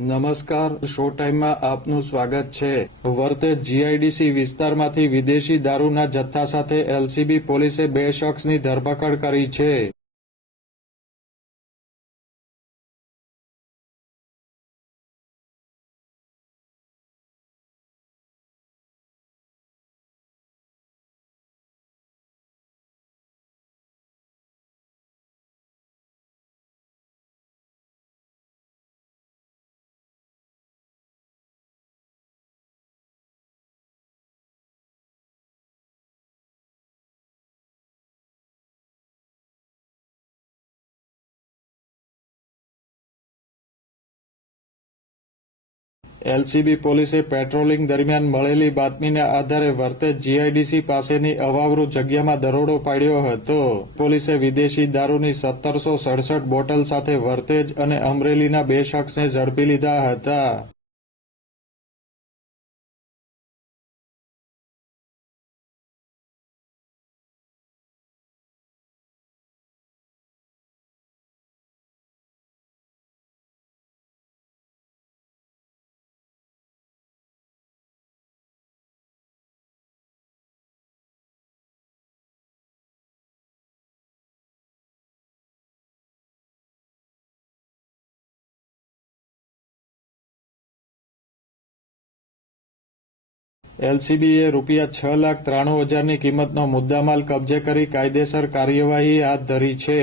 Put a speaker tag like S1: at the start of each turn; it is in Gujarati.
S1: નમસ્કાર, શો ટાઈમમાં આપનું સ્વાગત છે. વર્તેજ જીઆઈડીસી વિસ્તારમાંથી વિદેશી દારૂના જથ્થા સાથે એલસીબી પોલીસે બે શખ્સની ધરપકડ કરી છે. એલસીબી પોલીસે પેટ્રોલિંગ દરમિયાન મળેલી બાતમીના આધારે વર્તેજ જીઆઈડીસી પાસેની અવાવરૂ જગ્યામાં દરોડો પાડ્યો હતો. પોલીસે વિદેશી દારૂની સત્તરસો સડસઠ બોટલ સાથે વર્તેજ અને અમરેલીના બે શખ્સને ઝડપી લીધા હતા. એલસીબીએ રૂપિયા છ લાખ ત્રાણું હજારની કિંમતનો મુદ્દામાલ કબજે કરી કાયદેસર કાર્યવાહી હાથ ધરી છે.